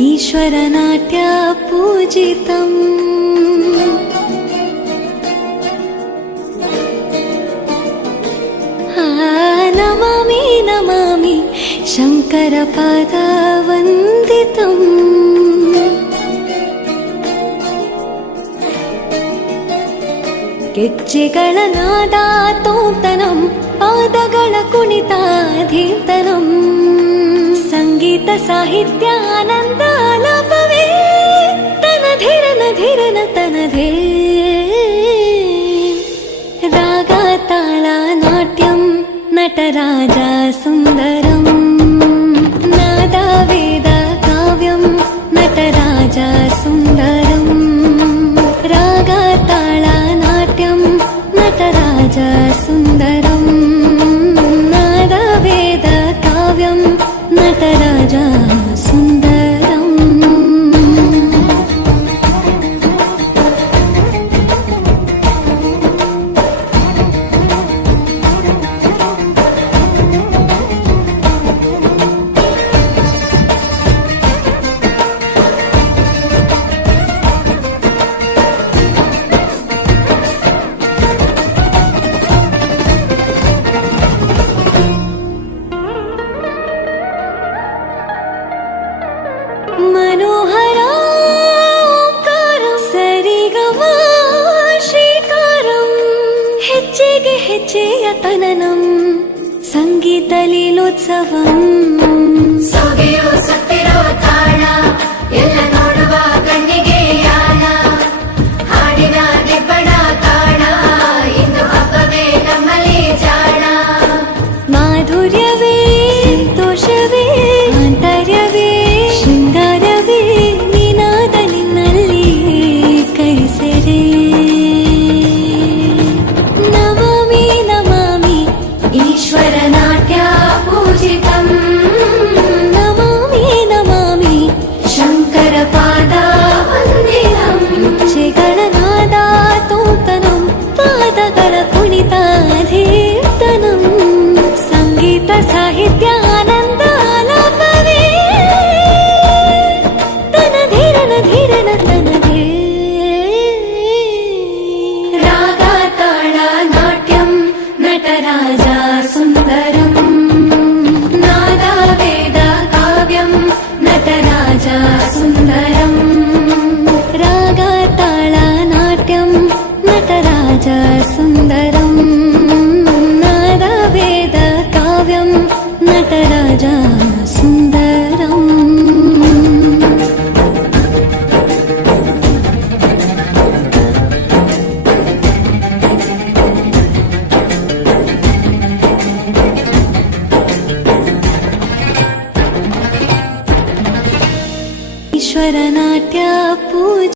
ईश्वरनाट्य पूजितम् नमामि नमामि शङ्करपादवन्दितम् ಗೆಜ್ಜೆಗಳ ನಾದ ತೋಂತನಂ ಪಾದಗಳ ಕುಣಿತಾಧೀರ್ತನಂ ಸಂಗೀತ ಸಾಹಿತ್ಯ ಆನಂದ ಆಲಾಪವೇ ತನಧಿರನ ಧಿರನ ತನಧೇ ರಾಗ ತಾಳ ನಾಟ್ಯಂ ನಟರಾಜ ಸುಂದರಂ ನಾದ ವೇದ ಕಾವ್ಯಂ ನಟರಾಜ ಸುಂದರಂ ರಾಗ ತಾಳ ನಾಟ್ಯಂ ನಟರಾಜ ಸುಂದರಂ ನಾದ ವೇದ ಕಾವ್ಯಂ ನಟರಾಜ ಸುಂದರಂ मनोहर ओंकारं सरिगम श्रीकारं ಹೆಜ್ಜೆಗೆ ಹೆಜ್ಜೆಯ ತನನಂ ಸಂಗೀತ ಲೀಲೋತ್ಸವಂ ಸೊಗೆಯೋ ಸತ್ತಿರೋ ತಾಣ ಎಲ್ಲ ನೋಡುವ ಕಣ್ಣಿಗೆ ಯಾನ ಹಾಡಿನ ದಿಬ್ಬಣ ಕಾಣ ಇಂದು ಹಬ್ಬವೇ ನಮ್ಮಲ್ಲಿ ಜಾಣ ಮಾಧುರ್ಯವೇ ಸಂತೋಷವೇ ಆಂತರ್ಯವೇ ಶೃಂಗಾರವೇ ನಿನಾದ ನಿನ್ನಲ್ಲಿ ಕೈಸೆರೆ ನಮಾಮಿ ನಮಾಮಿ ಈಶ್ವರನಾಟ್ಯ ಪೂಜಿತಂ ನಮಾಮಿ ನಮಾಮಿ ಶಂಕರಪಾದ ವಂದಿತಂ ಗೆಜ್ಜೆಗಳ ನಾದ ತೋಂತನಂ ಪಾದಗಳ ಕುಣಿತಾಧೀರ್ತನಂ ಸಂಗೀತ ಸಾಹಿತ್ಯ ಆನಂದ ಆಲಾಪವೇ ತನಧಿರನ ಧಿರನ ತನಧೇ ರಾಗ ತಾಳ ನಾಟ್ಯಂ ನಟರಾಜ ಸುಂದರಂ ನಾದ ವೇದ ಕಾವ್ಯಂ ನಟರಾಜ ಸುಂದರಂ ರಾಗ ತಾಳ ನಾಟ್ಯಂ ನಟರಾಜ ಸುಂದರಂ ನಾದ ವೇದ ಕಾವ್ಯಂ ನಟರಾಜ ಸುಂದರಂ ईश्वरनाट्य